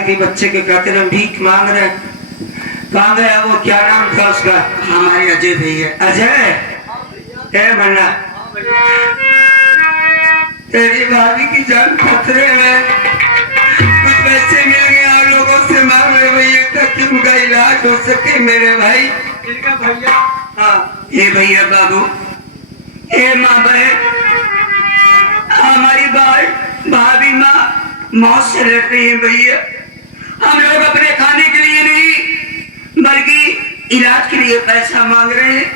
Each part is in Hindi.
कि बच्चे के खातिर हम भीख मांग रहे हैं। कहाँ गया वो, क्या नाम था उसका? हमारे अजय भैया। अजय ए मन्ना, तेरी भाभी की जान खतरे में, कुछ पैसे मिल गए आप लोगों से मांग रहे भैया ताकि उनका इलाज हो सके मेरे भाई। भैया हाँ ये भैया बाबू, ए माँ बहन, हमारी भाभी माँ मौत से लड़ रही है भैया। हम लोग अपने खाने के लिए नहीं बल्कि इलाज के लिए पैसा मांग रहे हैं।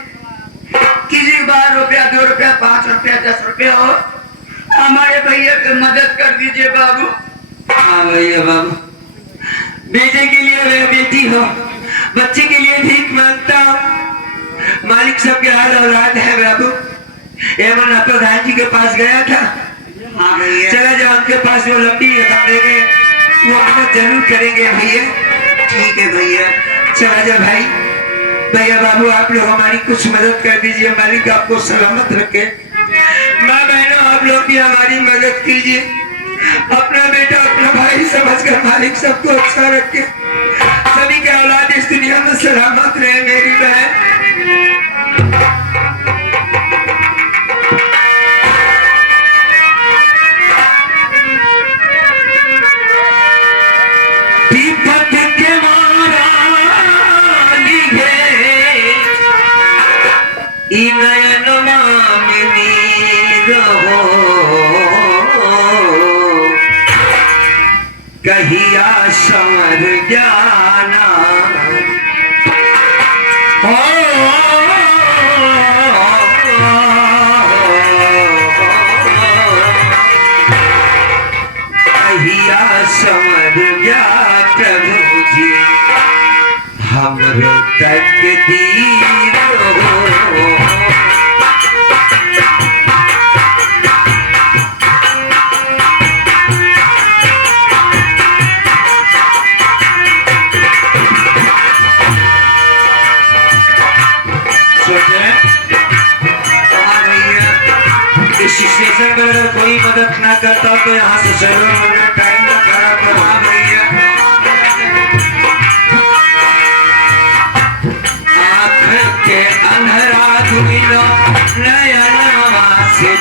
किसी के पास रुपया 2 रुपया 5 रुपया 10 रुपया हो, हमारे भैया की मदद कर दीजिए बाबू। हाँ भैया बाबू, बेटे के लिए वे बेटी हो, बच्चे के लिए भीख मांगता हूँ। मालिक सबके हाल औलाद है बाबू। एवं प्रधान जी के पास गया था। हाँ भैया, चला जाओ उनके पास, वो लंबी रकम देंगे, वो मदद जरूर करेंगे भैया। ठीक है भैया। चला जाओ भाई। भैया बाबू आप लोग हमारी कुछ मदद कर दीजिए, मालिक आपको सलामत रखे। माँ बहनों आप लोग भी हमारी मदद कीजिए। अपना बेटा अपना भाई समझकर मालिक सबको अच्छा रखे, सभी के औलाद इस दुनिया में सलामत रहे मेरी बहन। कहिया समर जाना कहिया समर जा प्रभु जी हमरो तकदीर हो। स्टेशन पर अगर कोई मदद ना करता तो यहाँ से जरूर मुझे टाइम ना खराब करवा भैया। आँख के अंधेरा धुलो नयनवा से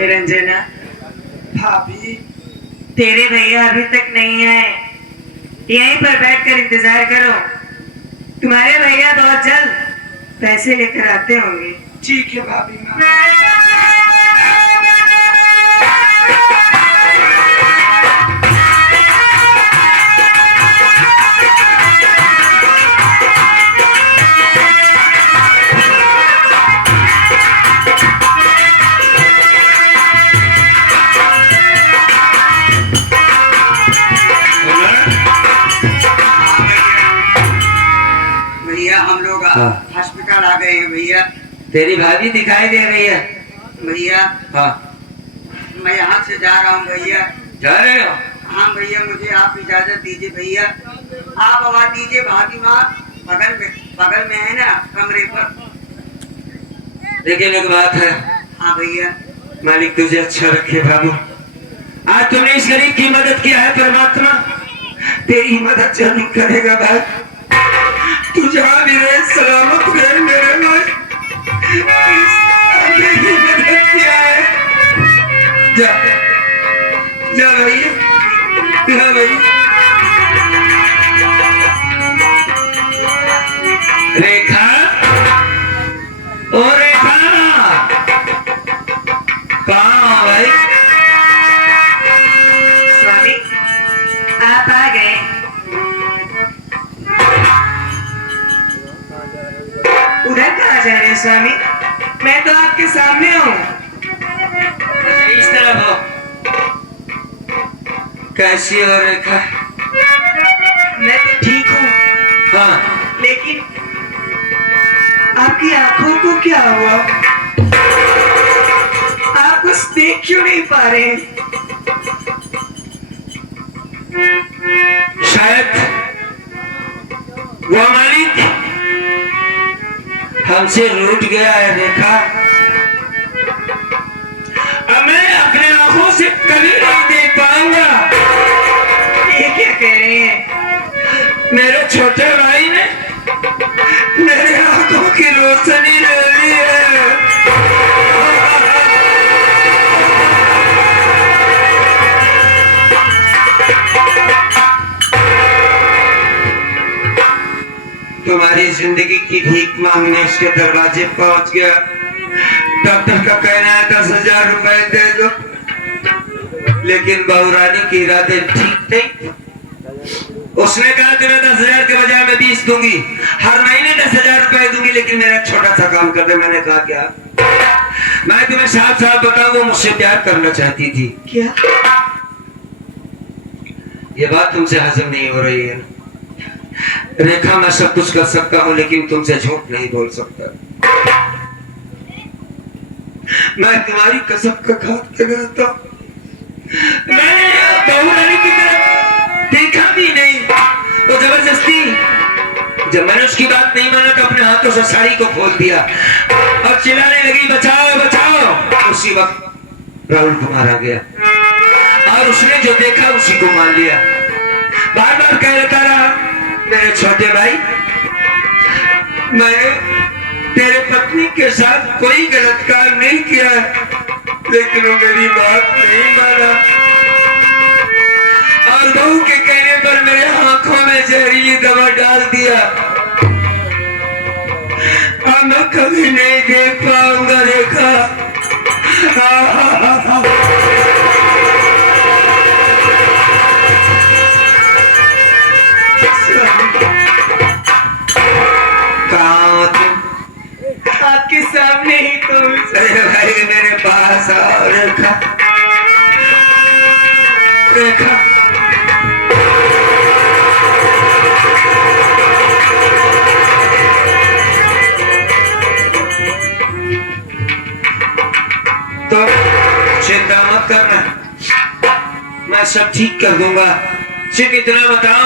रंजना भाभी, तेरे भैया अभी तक नहीं आए, यहीं पर बैठकर इंतजार करो। तुम्हारे भैया बहुत जल्द पैसे लेकर आते होंगे। ठीक है भाभी माँ। हॉस्पिटल आ गए हैं भैया। तेरी भाभी दिखाई दे रही है भैया। हाँ मैं यहाँ से जा रहा हूँ भैया। जा रहे हो? हाँ भैया, मुझे आप इजाजत दीजिए भैया। आप आवाज दीजिए, भाभी माँ बगल में है ना कमरे पर। लेकिन एक बात है, हाँ भैया। मालिक तुझे अच्छा रखे बाबू। आज तुमने इस गरीब की मदद किया है, परमात्मा तेरी मदद जरूर करेगा भाई। तू जहाँ भी रहे सलामत रहे मेरे भाई। इस आदमी की मदद किया है। जा जा भैया, जा भैया। रेखा, ओ रेखा, कहाँ हो भाई? स्वामी आप आ गए। उधर कहाँ जा रहे हैं स्वामी? मैं तो आपके सामने हूँ। अच्छा इस तरफ हो। कैसी हो रेखा? मैं तो ठीक हूँ, हाँ, लेकिन आपकी आंखों को क्या हुआ? आप कुछ देख क्यों नहीं पा रहे? शायद वो मालिक हमसे रूठ गया है रेखा। अब मैं अपने आंखों से कभी नहीं देख पाऊंगा। ये क्या कह रहे हैं? मेरे छोटे भाई ने मेरे आंखों की रोशनी ले ली है। तुम्हारी जिंदगी की भीख मांगने उसके दरवाजे पहुंच गया। डॉक्टर का कहना है 10,000 रुपए दे दो, लेकिन बहुरानी के इरादे ठीक थे। उसने कहा तुम्हें 10,000 के बजाय मैं 20 दूंगी, हर महीने 10,000 रुपए दूंगी, लेकिन मेरा छोटा सा काम कर दे। मैंने कहा क्या? मैं तुम्हें साफ साफ बताऊं, वो मुझसे प्यार करना चाहती थी। क्या? ये बात तुमसे हजम नहीं हो रही है रेखा। मैं सब कुछ कर सकता हूँ, लेकिन तुमसे झूठ नहीं बोल सकता। मैं तुम्हारी कसम का खाद लगाता हूँ। मैंने बहुरानी की तरफ देखा भी नहीं। वो जबरदस्ती, जब मैंने उसकी बात नहीं माना तो अपने हाथों से साड़ी को खोल दिया और चिल्लाने लगी बचाओ बचाओ। उसी वक्त राहुल कुमार आ गया और उसने जो देखा उसी को मान लिया। बार बार कहता रहा मेरे छोटे भाई, मैंने तेरे पत्नी के साथ कोई गलत काम नहीं किया, लेकिन वो मेरी बात नहीं माना और बहू के कहने पर मेरे आंखों में जहरीली दवा डाल दिया। अब मैं कभी नहीं देख पाऊंगा रेखा। आपके सामने ही तो। अरे भाई मेरे पास आओ रेखा। रेखा तो चिंता मत करना, मैं सब ठीक कर दूंगा। सिर्फ इतना बताओ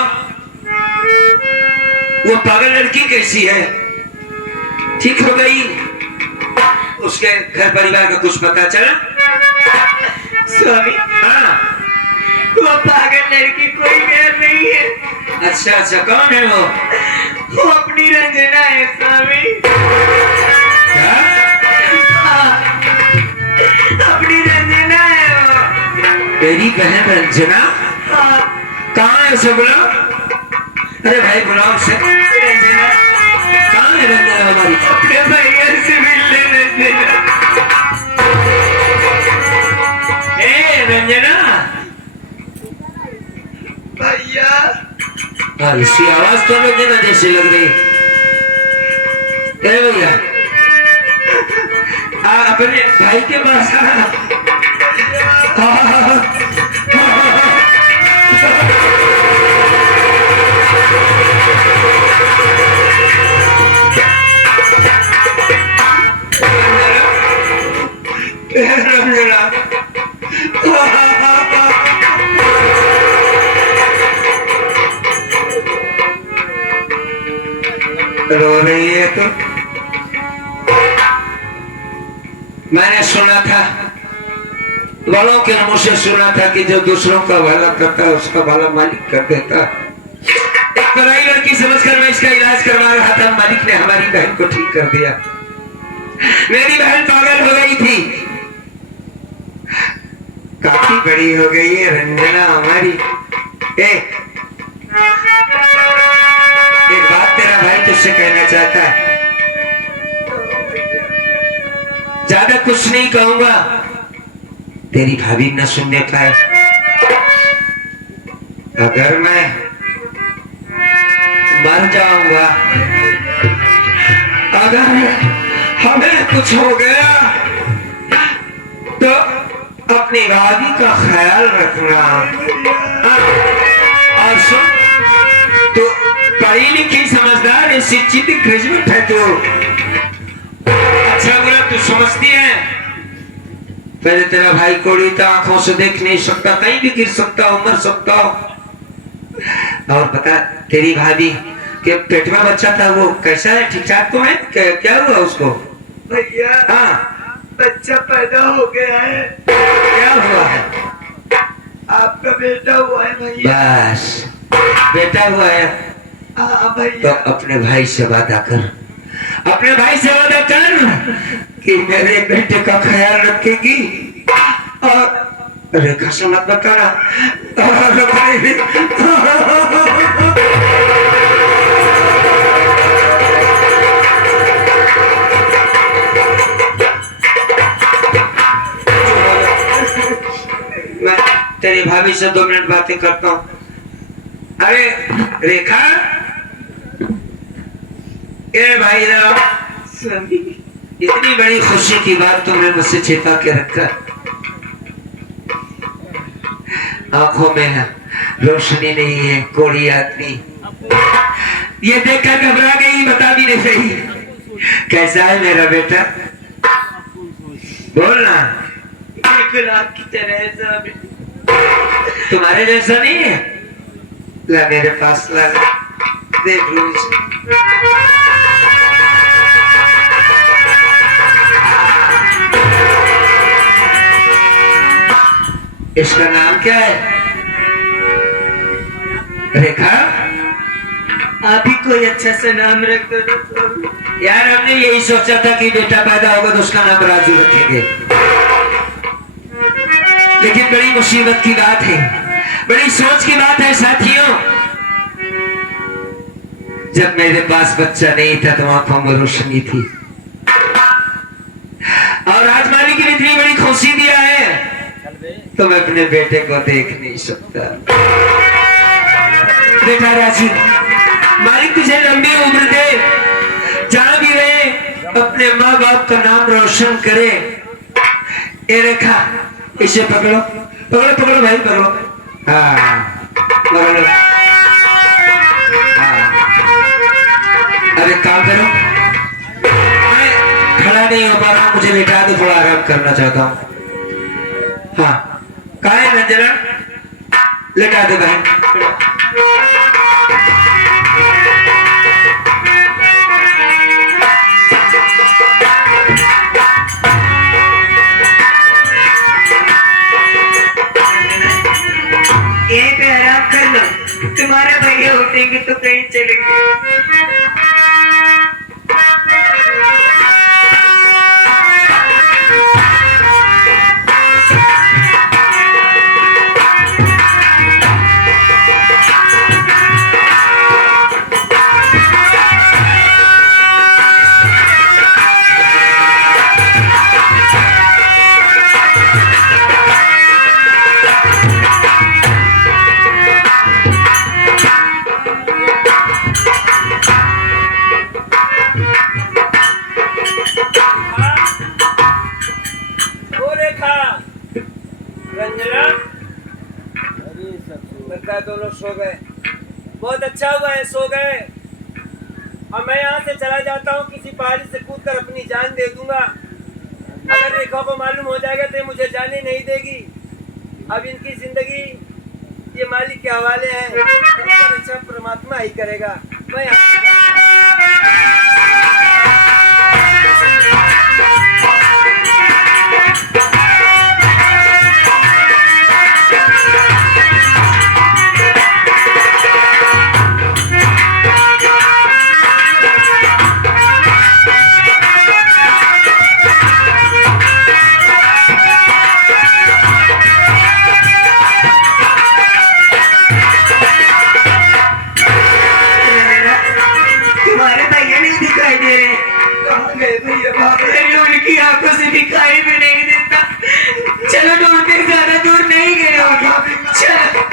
वो पागल लड़की कैसी है? ठीक हो गई? उसके घर परिवार का कुछ पता चला? स्वामी हाँ। वो पागल लड़की कोई गैर नहीं है। अच्छा अच्छा, कौन है वो? वो अपनी रंजना है स्वामी। क्या? हाँ, अपनी रंजना है वो। तेरी बहन रंजना? हाँ, कहाँ है उसे बुलाओ। अरे भाई बुलाओ उसे। रंजना कहाँ है रंजना हमारी? अपने भैया से मिलने रंजना। ए रंजना, भैया हाँ इसकी आवाज तो रंजना जैसी लग रही। ए भैया अपने भाई के पास रो रही है तो मैंने सुना था, बड़ों के मुंह से सुना था कि जो दूसरों का भला करता है उसका भला मालिक कर देता है। एक पराई लड़की समझकर मैं इसका इलाज करवा रहा था, मालिक ने हमारी बहन को ठीक कर दिया। मेरी बहन पागल हो गई थी, काफी बड़ी हो गई है रंजना हमारी। एक बात तेरा भाई तुझसे कहना चाहता है, ज्यादा कुछ नहीं कहूंगा, तेरी भाभी न सुनने पाए। अगर मैं मर जाऊंगा, अगर हमें कुछ हो गया तो अपनी भाभी का ख्याल रखना। और सुन, तो पढ़ी लिखी समझदार शिक्षित ग्रेजुएट है तो अच्छा बुरा तू समझती है। पहले तेरा भाई कोड़ी तो आंखों से देख नहीं सकता, कहीं भी गिर सकता हो, मर सकता हो। और पता तेरी भाभी के पेट में बच्चा था, वो कैसा है, ठीक ठाक तो है? क्या हुआ उसको? भैया हाँ बच्चा पैदा हो गया है। क्या हुआ है? आपका बेटा हुआ है भैया। बस बेटा हुआ है। हाँ तो भैया। अपने भाई से वादा कर, अपने भाई से वादा कर कि मेरे बेटे का ख्याल रखेगी। और रेखा से मत बताना। और भाई मैं तेरी भाभी से 2 मिनट बातें करता हूँ। अरे रेखा, ए भाई स्वामी, इतनी बड़ी खुशी की बात तुमने मुझसे छिपा के रखा। आंखों में है रोशनी नहीं है, कोड़ी आदमी ये देखकर घबरा गई, बता भी नहीं रही। कैसा है मेरा बेटा? बोलना। बिल्कुल आपकी तरह है स्वामी। तुम्हारे जैसा नहीं है? ला मेरे पास ला, देख लो इसे। इसका नाम क्या है? रेखा, आप ही कोई अच्छा सा नाम रख दो ना स्वामी। यार हमने यही सोचा था कि बेटा पैदा होगा तो उसका नाम राजू रखेंगे, लेकिन बड़ी मुसीबत की बात है, बड़ी सोच की बात है साथियों। जब मेरे पास बच्चा नहीं था तो आंखों में रोशनी थी, और आज मालिक ने इतनी बड़ी खुशी दिया है तो मैं अपने बेटे को देख नहीं सकता। बेटा राजू, मालिक तुझे लंबी उम्र दे, जहां भी रहे अपने माँ बाप का नाम रोशन करे। ए रेखा, इसे पकड़ो पकड़ो पकड़ो भाई, पकड़ो। हाँ पकड़ो। हाँ, अब एक काम करो, मैं खड़ा नहीं हो पा रहा हूँ, मुझे लेटा दो, थोड़ा आराम करना चाहता हूँ। हाँ कहाँ है रंजना? लेटा दे बहन। यहीं पे आराम कर लो, तुम्हारे भैया उठेंगे तो कहीं चलेंगे। रंजना, लगता है दोनों सो गए। बहुत अच्छा हुआ है सो गए। अब मैं यहाँ से चला जाता हूँ, किसी पहाड़ी से कूदकर अपनी जान दे दूंगा। अगर रेखा को मालूम हो जाएगा तो ये मुझे जाने नहीं देगी। अब इनकी जिंदगी ये मालिक के हवाले है, इनका रक्षा परमात्मा ही करेगा। मैं यहाँ की आंखों से दिखाई भी नहीं देता। चलो ढूंढते, ज्यादा दूर नहीं गए होंगे, चलो।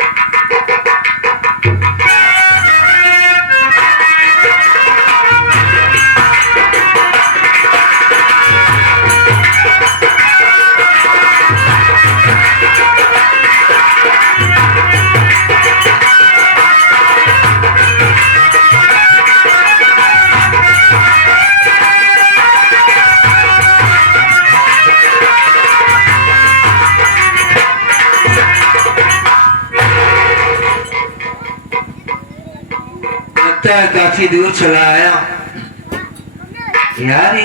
लगता है काफी दूर चला आया यार।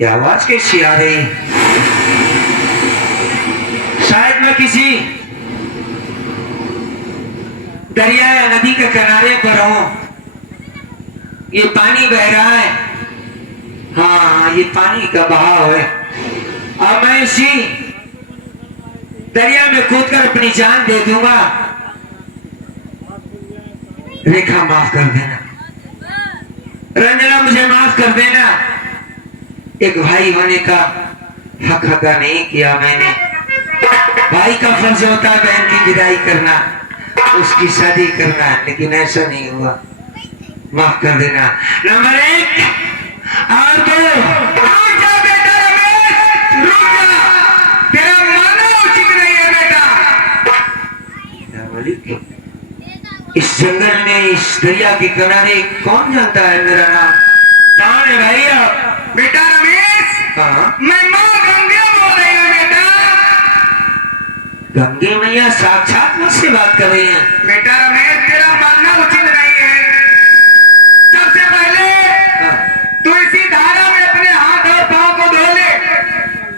ये आवाज कैसी आ रही? शायद मैं किसी दरिया या नदी के किनारे पर हूं। ये पानी बह रहा है, हाँ ये पानी का बहाव है। अब मैं इसी दरिया में कूदकर अपनी जान दे दूंगा। रेखा माफ कर देना, रंजना मुझे माफ कर देना। एक भाई होने का हक अदा नहीं किया मैंने। भाई का फर्ज होता है बहन की विदाई करना, उसकी शादी करना, लेकिन ऐसा नहीं हुआ। माफ कर देना। नंबर 1 और 2, रुक जा बेटा रमेश, रुक जा, तेरा मानना उचित नहीं है बेटा। बोली इस जंगल में, इस दरिया के किनारे कौन जानता है मेरा नाम? कौन है भाई आप? बेटा रमेश, हाँ मैं माँ गंगे बोल रही हूँ बेटा। गंगे मैया साक्षात मुझसे बात कर रही हैं। बेटा रमेश, तेरा मानना उचित नहीं है। सबसे पहले हाँ। तू इसी धारा में अपने हाथ और पाँव को धो ले।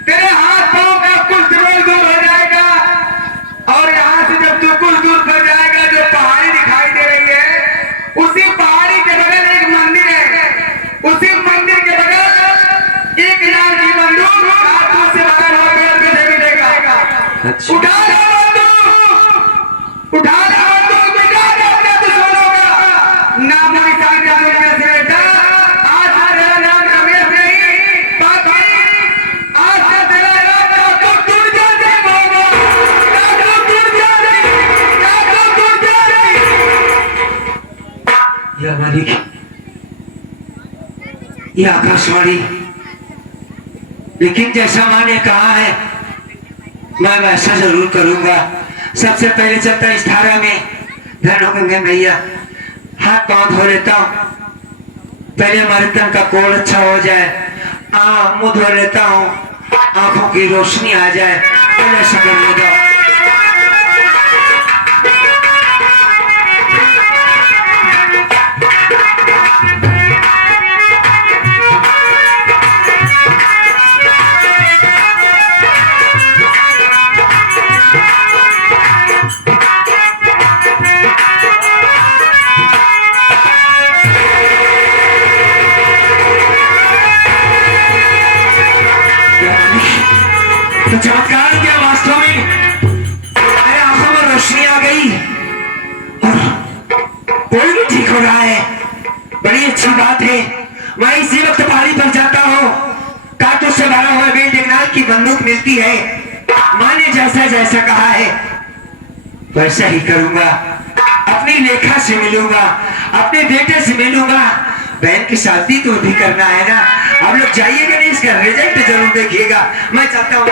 तेरे हाथ पाँव का कुछ रोग दूर हो जाएगा। और यहाँ से जब तू कुछ दूर पर जाएगा, जो पहाड़ी दिखाई दे रही है, उसी पहाड़ी के बगल एक मंदिर है। उसी मंदिर के बगल एक लाल की बंदूक हाथ से बगल हो पेड़ पे मिलेगा। अच्छा। उठा ले बंदूक, उठा ले बंदूक, मिटा दे अपने दुश्मनों का नाम। निशान का दुनिया से बेटा, आज तेरा नाम रमेश नहीं, बाकी आज से तेरा नाम काटो टूट जाए होगा। काटो टूट जाए, काटो टूट जाए। या मालिक, ये आकाशवाणी, लेकिन जैसा माँ ने कहा है मैं वैसा जरूर करूंगा। सबसे पहले चलता इस धारा में, धन हो गंगे मैया, हाथ पांव धो लेता हूँ। पहले हमारे तन का कोल अच्छा हो जाए, मुंह धो लेता हूँ, आंखों की रोशनी आ जाए, पहले शक्ल लगा। तो चमत्कार क्या वास्तव में, मेरे आंखों में रोशनी आ गई और कोई भी ठीक हो रहा है। बड़ी अच्छी बात है। मैं इसी वक्त पहाड़ी पर जाता हूँ, कांटों से भरा हुआ बेलडेगनाल की बंदूक मिलती है। माँ ने जैसा जैसा कहा है वैसा ही करूंगा। अपनी लेखा से मिलूंगा, अपने बेटे से मिलूंगा। बहन की शादी तो भी करना है ना। आप लोग जाइएगा नहीं, इसका रिजल्ट जरूर देखिएगा। मैं चाहता हूँ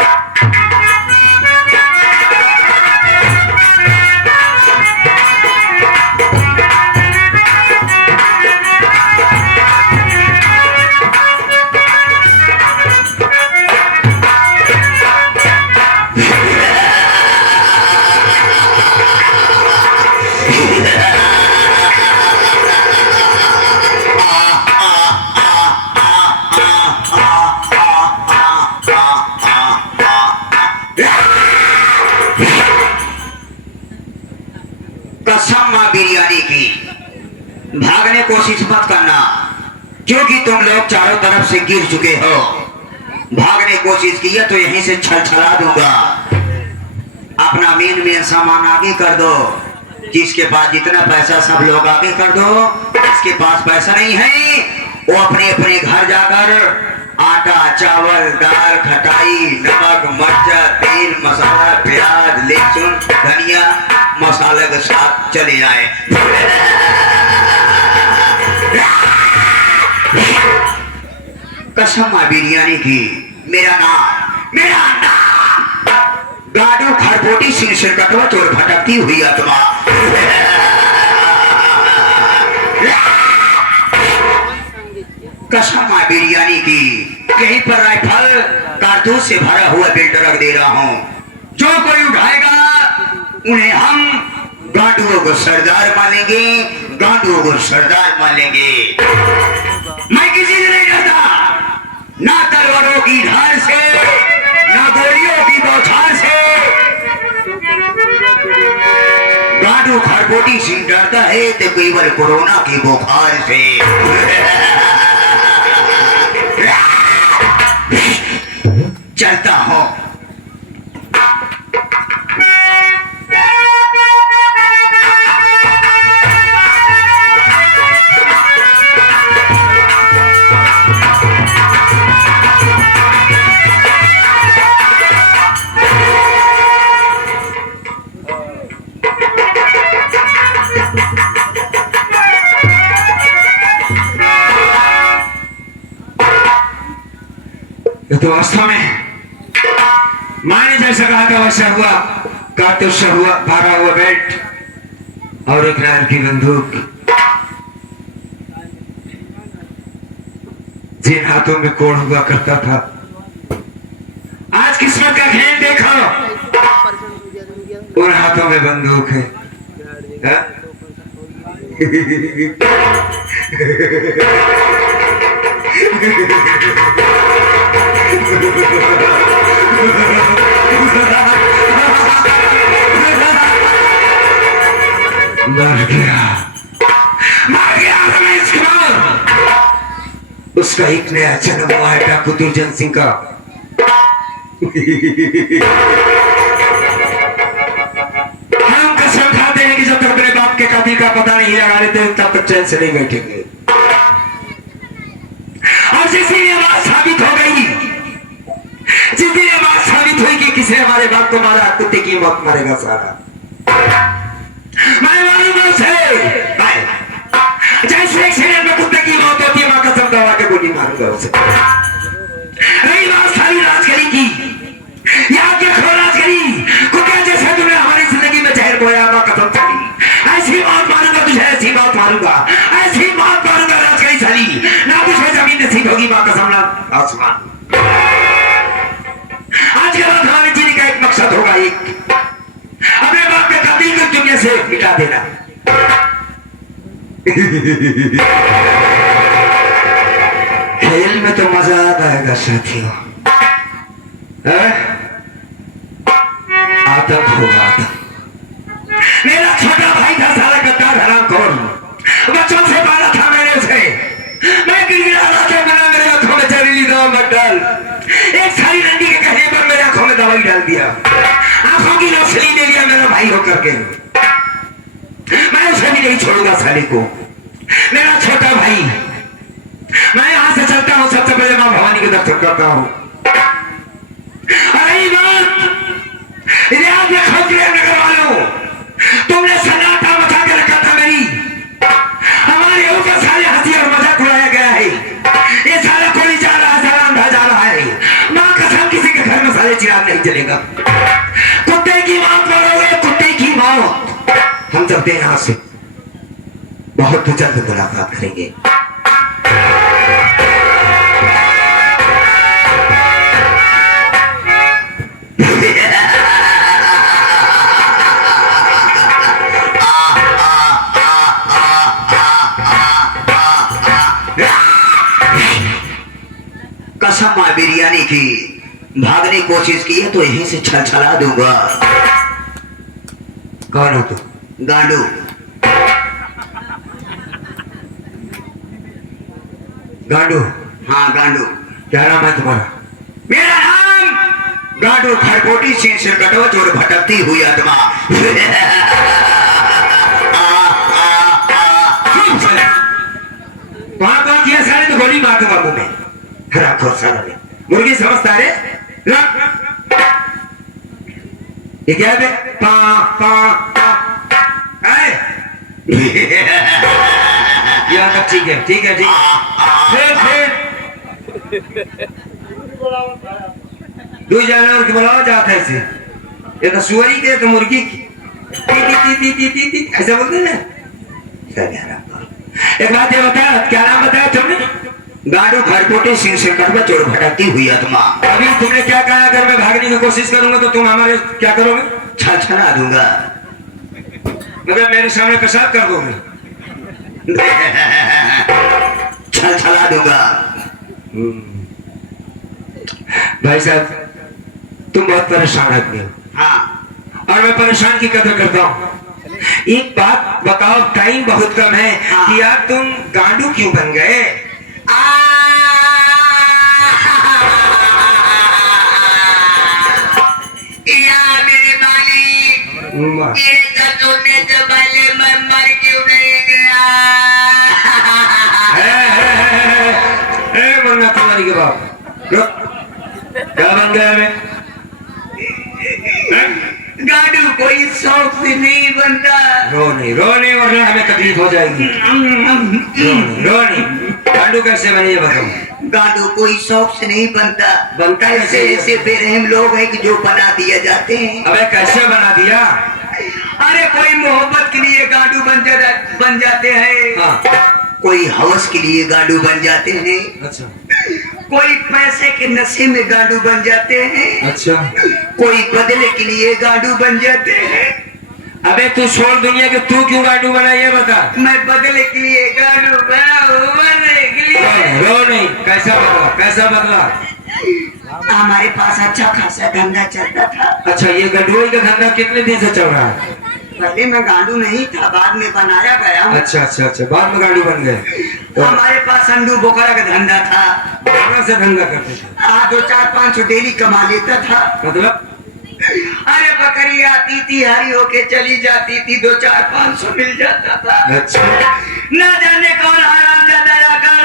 कसम माँ बिरयानी की, भागने कोशिश मत करना, क्योंकि तुम लोग चारों तरफ से गिर चुके हो। भागने कोशिश की तो यहीं से छलछला दूंगा। अपना मेन सामान आगे कर दो। जिसके पास जितना पैसा सब लोग आगे कर दो। जिसके पास पैसा नहीं है वो अपने अपने घर जाकर आटा, चावल, दाल, खटाई, नमक, मर्चा, तेल, मसाला, प्याज, लहसुन, धनिया, मसाले के साथ चले आए। कसम है बिरयानी की, मेरा नाम गाडू खरबोटी सिंह सिरकटवा चोर भटकती हुई आत्मा। कसम है बिरयानी की, यहीं पर राइफल कारतूस से भरा हुआ बेल्ट रख दे रहा हूँ। जो कोई उठाएगा उन्हें हम गांडुओं को सरदार मानेंगे, गांडुओं को सरदार मानेंगे। मैं किसी से नहीं डरता, ना तलवारों की धार से, ना गोलियों की बौछार से। गांडू खरबोटी सिंह डरता है तो केवल कोरोना के बुखार से। चलता हूँ। तो वास्तव में माने जैसा कहा था वैसा हुआ। कारतूस से हुआ भरा हुआ बेल्ट और एक रार की बंदूक जिन हाथों में कोड़ हुआ करता था। आज किस्मत का खेल देखो, उन हाथों में बंदूक है। हाँ? मर गया रमेश कुमार। उसका एक नया जन्म हुआ है डाकू दुर्जन सिंह का। हम कसम खाते हैं कि जब तक अपने बाप के कातिल का पता नहीं लगा लेते तब तक चैन से नहीं बैठेंगे। और जिस दिन ये बात साबित हो गई, जिस दिन ये बात साबित हुई कि किसने हमारे बाप को मारा, कुत्ते की मौत मरेगा सारा। मैं मालूम से जैसे एक्सीडेंट में कुत्ते की मौत होती है, मां कसम दवा के गोली मारूंगा उसे। रही बात सारी राजगरी की, याद रखो राजगरी, कुत्ते जैसे तुमने हमारी जिंदगी में जहर बोया, मां कसम सारी ऐसी मौत मारूंगा तुझे, ऐसी मौत मारूंगा, ऐसी मौत मारूंगा राजगरी साली। ना तुझे जमीन नसीब होगी मां कसम, ना आसमान। आज के बाद हमारे जीने का एक मकसद होगा, एक अपने बाप के कातिल को दुनिया से मिटा देना। खेल में तो मजा आएगा साथियों। आतंक होगा आतंक। मेरा छोटा भाई था सारा गद्दार हरामखोर, बच्चों से पाला था मैंने उसे। मैं गिड़गिड़ा रहा था, मैंने मेरे आंखों में जहरीली दवा मत डाल। एक सारी रंडी के कहने पर मेरे आंखों में दवाई डाल दिया, आंखों की रोशनी ले लिया मेरा भाई होकर के। मैं उसे भी नहीं छोड़ूंगा साले को, मेरा छोटा भाई। मैं यहां से चलता हूं, सबसे पहले मां भवानी के दर्शन करता हूं। अरे याद रखो नगर वालों, तुमने सन्नाटा मचा के रखा था मेरी। हमारे ऊपर सारे हंसी और मजाक उड़ाया गया है। ये सारा कोई जा रहा है, सारा अंधा जा रहा है। मां कसम किसी के घर में सारे चिराग नहीं जलेगा। कुत्ते की मौत मरोगे, कुत्ते की मौत। हम चलते हैं यहां से, बहुत जल्द मुलाकात करेंगे। कसम है बिरयानी की, भागने की कोशिश की है तो यहीं से छलछला दूंगा। कौन हो तुम? गांडू। गांडू? हाँ गांडू। क्या नाम है तुम्हारा? मेरा नाम गांडू खरबोटी सिंह सिरकटवा चोर भटकती हुई आत्मा। वहां कौन किया सारे तो गोली मार दूंगा मुंह में। रखो साले मुर्गी समझता रे ये क्या है पा पा यहाँ तक ठीक है ठीक है ठीक फिर दो जानवर की बुलावा जाता है इसे ये तो सुअरी के तो मुर्गी की टी ऐसा बोलते हैं ना। एक बात ये बता क्या नाम बताया तुमने गाड़ू खरपोटे सिंह से कर चोर भटकती हुई आत्मा। अभी तुमने क्या कहा अगर मैं भागने की कोशिश करूंगा तो तुम हमारे क्या करोगे छलछला दूंगा मतलब मेरे सामने पेशाब कर दोगे छलछला दूंगा। भाई साहब तुम बहुत परेशान आदमी हो हाँ और मैं परेशान की कदर करता हूँ। एक बात बताओ टाइम बहुत कम है कि यार तुम गांडू क्यों बन गए या मेरे मालिक ये सुनने से पहले मैं मर क्यों नहीं गया। बनना तुम्हारी के बाप क्या बन गया मैं गाड़ू कोई शौक से नहीं बनता। रो नहीं वरना हमें तकलीफ हो जाएगी। रो नहीं गांडू कैसे बने ये बताओ। गाड़ू कोई शौक से नहीं बनता बनता ऐसे ऐसे बेरहम लोग हैं कि जो बना दिए जाते हैं। अबे कैसे बना दिया अरे कोई मोहब्बत के लिए गाड़ू बन जाते हैं हाँ कोई हवस के लिए गाड़ू बन जाते हैं अच्छा कोई पैसे के नशे में गाड़ू बन जाते हैं अच्छा कोई बदले के लिए गाड़ू बन जाते हैं। अबे तू छोड़ दुनिया के तू क्यों गांडू बना ये बता। मैं बदले के लिए गाड़ू बना बदले के लिए। रो नहीं कैसा बदला हमारे पास अच्छा खासा धंधा चलता था। अच्छा ये गंडुई का धंधा कितने दिन से चल रहा है पहले मैं गाड़ू नहीं था बाद में बनाया गया हूँ। अच्छा बाद में गांडू बन गए तो हमारे पास अंडू बोकरा का धंधा था। कहाँ से धंधा करते थे 2-4-5 डेली कमा लेता था। मतलब अरे बकरी आती थी हरी होके चली जाती थी 2-4-500 मिल जाता था। अच्छा न जाने कौन हराम ज्यादा आकर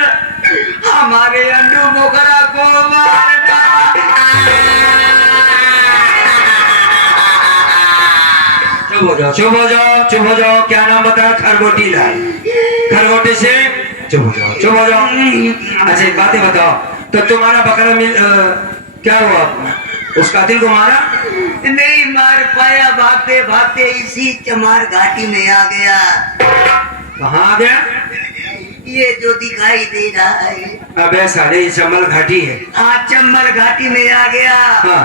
हमारे अंडू बोकरा को मारता। चुप हो जाओ क्या नाम बताया खरगोटी लाल खरगोटी से चुप हो जाओ। अच्छा एक बात बताओ तो तुम्हारा बकरा क्या हुआ उस कातिल को मारा नहीं मार पाया भागते भागते इसी चमार घाटी में आ गया। कहाँ आ गया ये जो दिखाई दे रहा है अबे साले चमल घाटी है आज चम्बल घाटी में आ गया। हाँ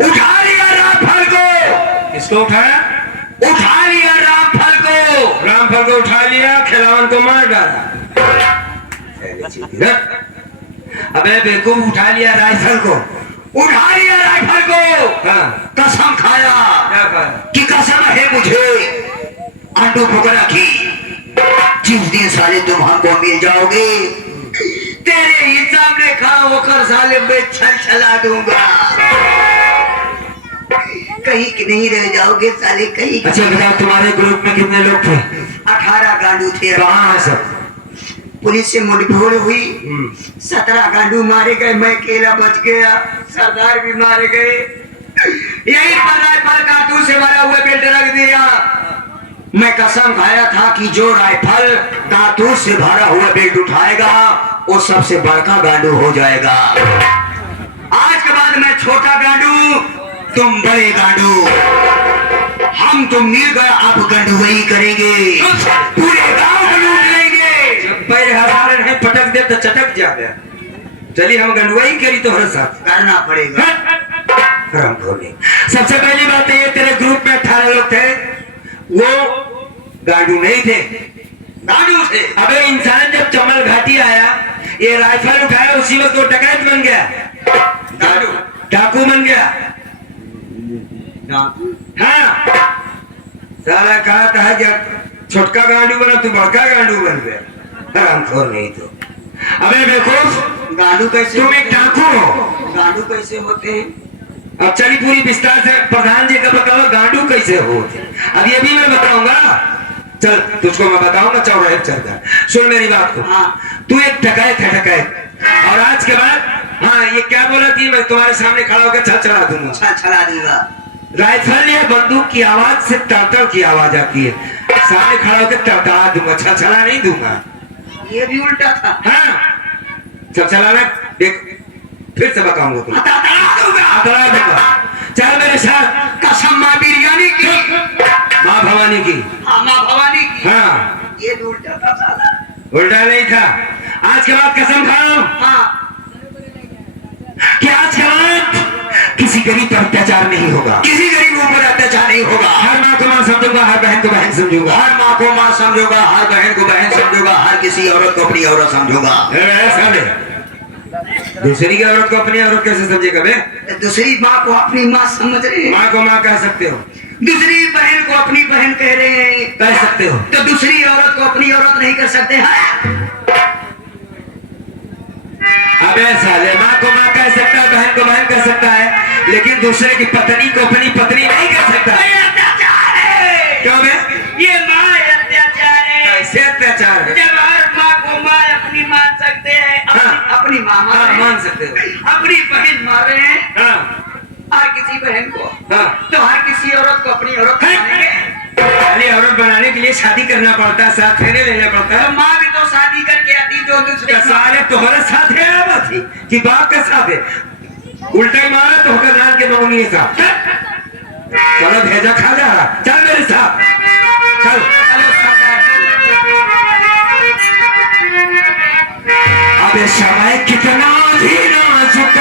उठा लिया रामफल को। किसको उठाया उठा लिया रामफल को उठा लिया खिलावन को मार डाला। अबे बेवकूफ उठा लिया राइफल को हाँ कसम खाया क्या कहा कि कसम है मुझे अंडू बोकरा की जिस दिन साले तुम हमको मिल जाओगे तेरे ही सामने खड़ा होकर साले मैं छलछला दूंगा। कहीं कि नहीं रह जाओगे साले कहीं। अच्छा बताओ तुम्हारे ग्रुप में कितने लोग थे 18 गांडू थे। कहाँ है सब पुलिस से मुठभेड़ हुई 17 गांडू मारे गए मैं अकेला बच गया सरदार भी मारे गए। यही पर राइफल कारतूस से भरा हुआ बेल्ट रख दिया। मैं कसम खाया था कि जो राइफल कारतूस से भरा हुआ बेल्ट उठाएगा वो सबसे बड़का गांडू हो जाएगा। आज के बाद मैं छोटा गांडू तुम बड़े गांडू हम तुम मिलकर आप गंडुवई करेंगे पूरे गांव को लूट लेंगे। जब पैर हजार नहीं पटक दे तो चटक जाए। चलिए हम गंडुआई करी तो हर साथ करना पड़ेगा। सबसे पहली बात ये तेरे ग्रुप में 18 लोग थे वो गांडू नहीं थे गांडू थे। अबे इंसान जब चमल घाटी आया ये राइफल उठाया उसी वक्त वो डकैत बन गया गांडू डाकू बन गया। हाँ साला कहा था जब छोटका गांडू बना तू बड़का गांडू बन गया हरामखोर नहीं तो। अबे बेवकूफ गांडू कैसे तुम एक डाकू हो गांडू कैसे होते हैं। अब चली पूरी विस्तार से प्रधान जी का बताओ गांडू कैसे होते। अब ये भी मैं बताऊंगा चल तुझको मैं बताऊंगा चौराहे चलकर सुन मेरी बात को। हाँ। तू एक डकैत है डकैत और आज के बाद हाँ, ये क्या बोला थी? मैं तुम्हारे सामने खड़ा होकर छल चला दूंगा। छल छला दूंगा। राइफल या बंदूक की आवाज से तड़तड़ की आवाज आती है, सामने खड़ा होकर तड़तड़ा दूंगा, छल छला नहीं दूंगा। ये भी उल्टा था। हाँ, छल चलाना देख, फिर से बताऊंगा तुम। तड़ा दूंगा। चल मेरे साथ। कसम माँ बिरयानी की, माँ भवानी की। हाँ माँ भवानी की। हाँ, ये भी उल्टा था साला। उल्टा नहीं था। आज के बाद कसम खाओ हाँ कि आज के बाद किसी गरीब पर अत्याचार नहीं होगा, किसी गरीब के ऊपर अत्याचार नहीं होगा। हर माँ को माँ समझूंगा, हर बहन को बहन समझूंगा, हर माँ को माँ समझूंगा, हर बहन को बहन समझूंगा, हर किसी औरत को अपनी औरत समझूंगा। दूसरी की औरत को अपनी औरत कैसे समझेगा बे? दूसरी माँ को अपनी माँ समझ रहे हैं, माँ को माँ कह सकते हो, दूसरी बहन को अपनी बहन कह रहे हैं, कह सकते हो, तो दूसरी औरत को अपनी औरत नहीं कर सकते हैं। अबे साले, माँ को माँ कह सकता है, बहन को बहन कह सकता है, लेकिन दूसरे की पत्नी को अपनी पत्नी नहीं कह सकता। अत्याचार है। क्यों बे? ये माँ अत्याचार है। कैसे अत्याचार है? जब हर माँ को माँ अपनी मान सकते हैं, अपनी माँ हाँ, मान मान सकते हो। अपनी बहन मार रहे हैं, हाँ, हर किसी बहन को, हाँ। तो हर किसी औरत को अपनी औरत मानेंगे। खाली औरत बनाने के लिए शादी करना पड़ता है, साथ फेरे लेना पड़ता तो है। माँ भी तो शादी करके आती जो दूसरे क्या साले तुम्हारे साथ है अब थी कि बाप के साथ है? उल्टा ही मारा तो होकर नान के मौनी है साथ। चलो भेजा खा जा रहा, चल मेरे साथ, चल। अब समय कितना भी नाजुक